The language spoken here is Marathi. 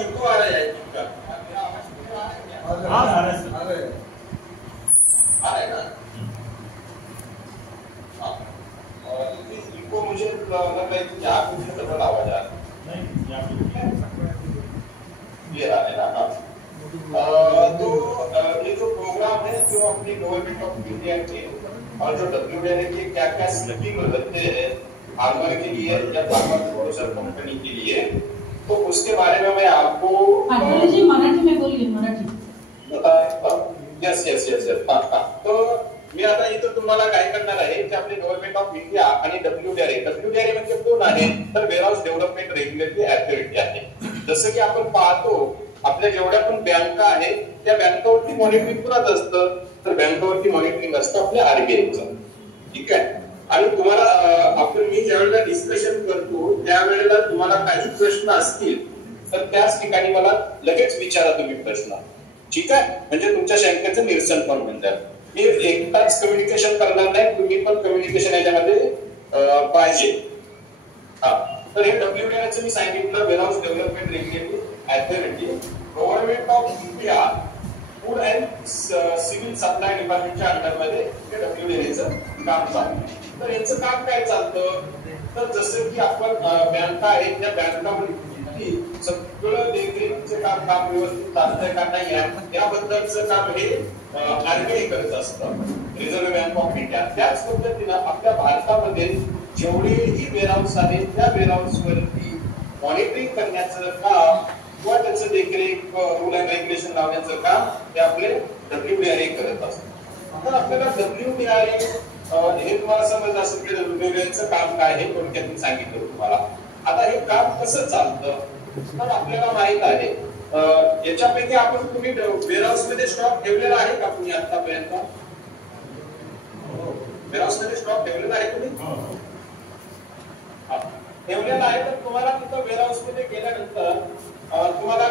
इको आ रहा है इनका। हाँ आ रहा है सर। आ रहा है ना? हाँ। और इनको मुझे लग रहा है कि यहाँ कुछ डबल आवाज आ रहा है। नहीं यहाँ पे क्लियर आ रहा है ना? हाँ। तो ये जो प्रोग्राम है जो अपनी गवर्नमेंट ऑफ इंडिया के और जो WDRA के क्या क्या स्कीम रहते हैं फार्मर के लिए या फार्मर प्रोड्यूसर कंपनी के लिए, तो उसके बारे में मैं आपको जी मराठी में बोलिए Marathi. Yes yes yes yes तो मी आता इथं तुम्हाला काय करणार आहे की आपली गव्हर्नमेंट ऑफ इंडिया आणि WDRA म्हणजे कोण आहे तर वेअरहाऊस डेव्हलपमेंट रेग्युलेटरी अथॉरिटी आहे. जसं की आपण पाहतो आपल्या जेवढ्या पण बँका आहेत त्या बँकावरती मॉनिटरिंग करत असतं, तर बँकावरती मॉनिटरिंग असतं आपल्या RBIचं. ठीक आहे. आणि तुम्हाला आपण मी ज्यावेळेला डिस्कशन करतो त्यावेळेला तुम्हाला काही प्रश्न असतील तर त्याच ठिकाणी मला लगेच विचारा तुम्ही प्रश्न. ठीक आहे. म्हणजे तुमच्या शंकेचं निरसन पण होऊन जाईल. मी एकटाच कम्युनिकेशन करणार नाही, तुम्ही पण कम्युनिकेशन याच्यामध्ये पाहिजे. हा तर हे WDRAचं मी सांगितलं warehouse development regulatory authority government of India food and civil supply डिपार्टमेंटच्या अंडरमध्ये हे WDRAचं काम चालतं. तर याचं काम काय चालतं तर जसं की आपण बँका आहेत त्या बँकामध्ये सगळं देखरेखीचं काम व्यवस्थित चालतंय का नाही याबद्दलचं काम हे RBI करत असतं, रिझर्व्ह बँक ऑफ इंडिया. त्याच पद्धतीनं आपल्या भारतामध्ये जेवढेही वेअरहाऊस आहेत त्या वेअरहाऊस वरती मॉनिटरिंग करण्याचं काम किंवा त्याचं देखरेख रूल अँड रेग्युलेशन लावण्याचं काम हे आपले WDRA करत असतं. आता आपल्याला WDRA हे तुम्हाला समज असेल की WDRAचं काम काय हे थोडक्यात मी सांगितलं तुम्हाला. आता हे काम कसं चालतं तर आपल्याला माहित आहे याच्यापैकी आपण तुम्ही वेअरहाऊस मध्ये स्टॉक ठेवलेला आहे का तुम्ही आतापर्यंत? वेअरहाऊस मध्ये स्टॉक ठेवलेला आहे तुम्ही? ठेवलेला आहे तर तुम्हाला तिथं वेअरहाऊस मध्ये गेल्यानंतर तुम्हाला